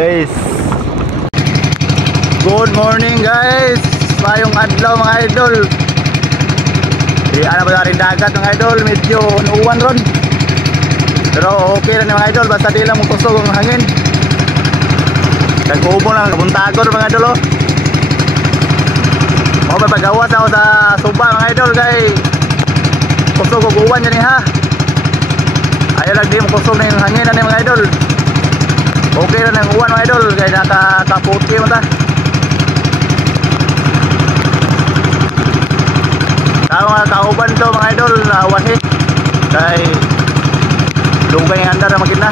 guys. Good morning guys. Mayong adlaw mga idol. Di ana ba rin dagat mga idol, medyo uwan ron. Pero okay lang mga idol, basta di lang mo kusog ang hangin. Nag-uubong lang, buntagor mga idol. O may pagawas ako sa Suba mga idol kay kusog og uwan yan ha. Ayaw lang di mo kusog na yung hangin na mga idol. Okay na ng uwan mga idol kay nakakaputi mo ta. Tao nga kauban to mga idol na wahi kay lugay ang andar na makina.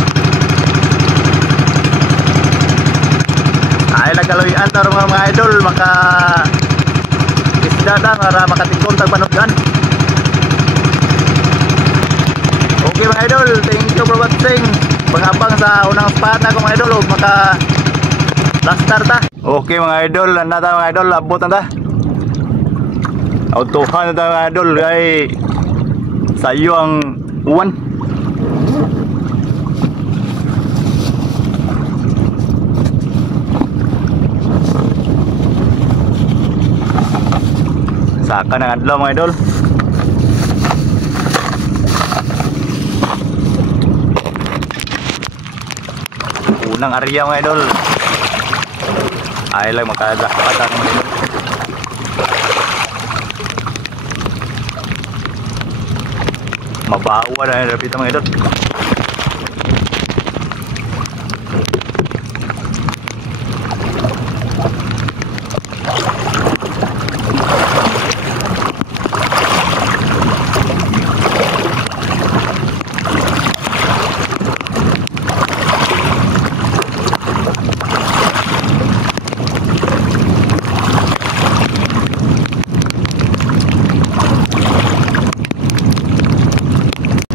Ay nagkaloyan to mga idol maka isda ta para makatigom tag panugan. Okay mga idol, thank you for watching. Pangabang sa unang spot na ko mga idol, maka last start ta. Okay mga idol, anda ta mga idol, abot na ta. Autohan na ta mga idol, kay sayo ang uwan. Saka ng adlaw mga idol. Unang area mga idol. Ay lang makadapat mga idol. Mabawa na yung rapita mga idol.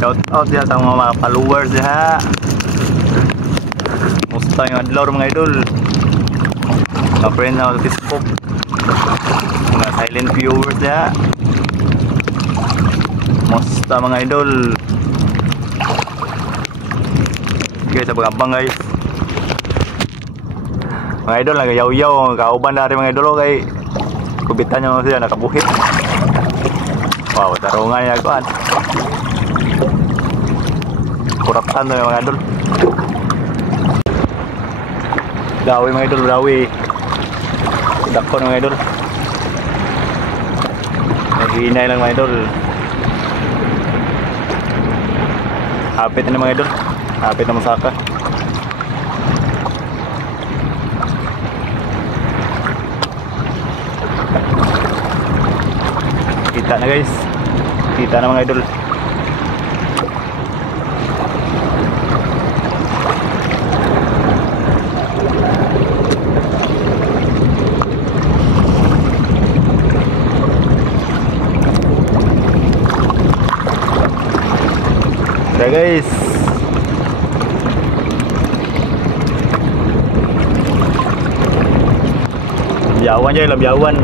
Shout out ya sa mga followers ya. Musta yung adlaw mga idol. Mga friend na sa Facebook. Mga silent viewers ya. Musta mga idol. Guys, sa pagabang guys. Mga idol nagayaw-yaw, kauban na rin mga idol kay kubitan nyo siya nakabuhit. Wow, tarungan niya kuan. Kurapsan to mga idol. Dawi mga idol, dawi. Dako mga idol. Naghinay lang mga idol. Hapit na mga idol. Hapit na masaka. Kita na guys. Kita na mga idol. Okay guys, labyawan dyan, labyawan.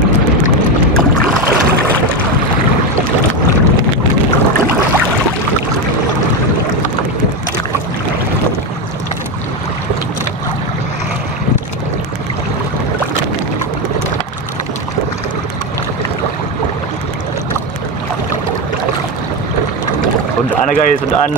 Sudaan na guys, sudaan.